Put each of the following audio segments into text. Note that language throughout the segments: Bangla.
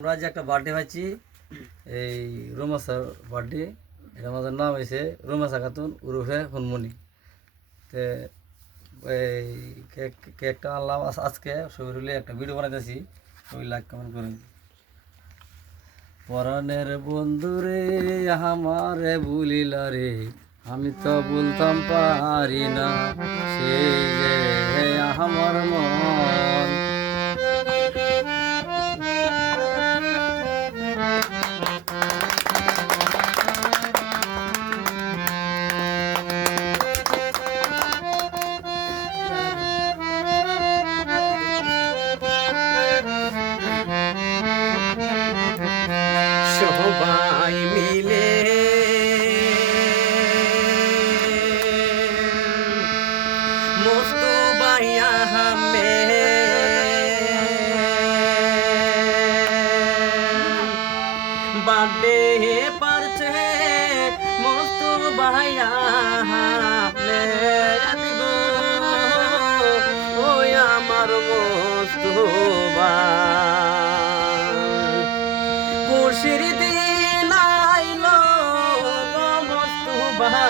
আমরা যে একটা বার্থডে পাইছি, এই রোমাসার বার্থডে। এটা আমাদের নাম হয়েছে রোমাসা খাতুন উরুফে হুনমনি। তে এই কেকটা আনলাম আজকে। সবিরুলে একটা ভিডিও বানাইতেছি, সবাই লাইক কমেন্ট করেন। পরাণের বন্ধুরে আমারে ভুলিলা রে, আমি তো বলতাম পারি না, সেই যে আমার মন। সবাই মিলে মস্তু বাইয়া হামে বার্থডে পারছে মস্তু বাইয়া হামে গো ওই আমার মস্তু খুশির দিন আইলো গো মস্তু ভাই,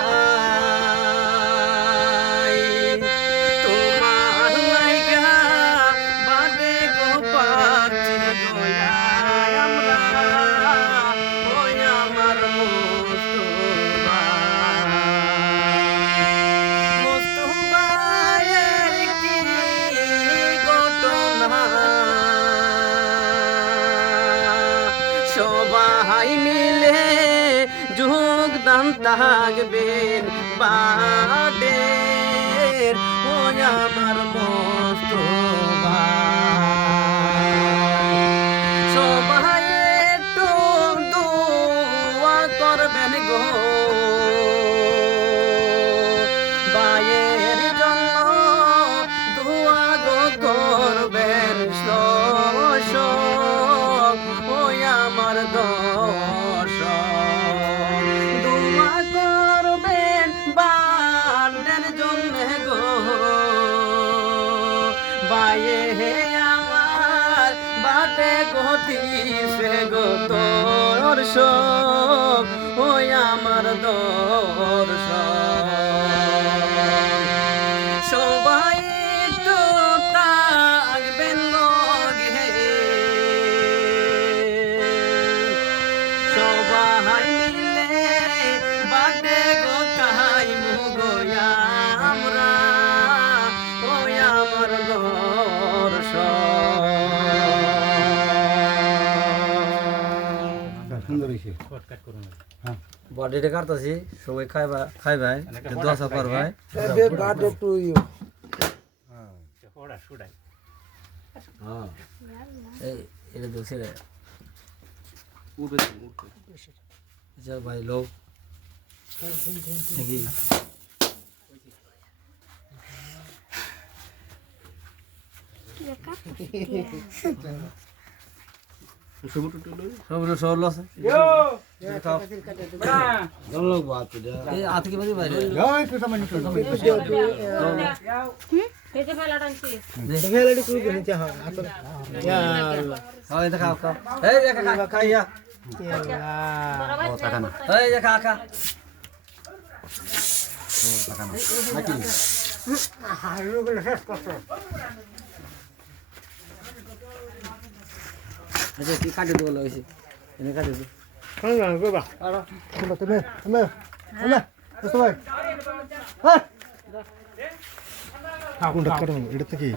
তোমার লাইগা বাদে গো পাচ্ছি গোয়া আমরা ওই আমার মস্তু ভাইয়ের কি ঘটনা সবাই মিলে যোগদান থাকবেন বার্থডের ওই আমার মস্তু ভাই। সবাই একটু দোয়া করবেন গো ভাইয়ের জন্য, দোয়া গো করবেন ওই আমার দর্শক, দোয়া করবেন বান্ডের জন্য গো বাইয়ে আমার বাটে গতিছে গো দর্শক ওই আমার দর্শক। সবাই তো থাকবেন লগে, সবাই মিলে বাটে গো খাইমু গোয়া আমরা ওই আমার বার্থডে কাটতেছি, সবাই খাইবাই দশা করবাই। এটা দেখছি রে ভাই লোক নাকি সব আছে আজকে বাজে বাইরে খাইয়া কি কাটি দেবো লাগছে এনে কাটি দেবো এটা থেকে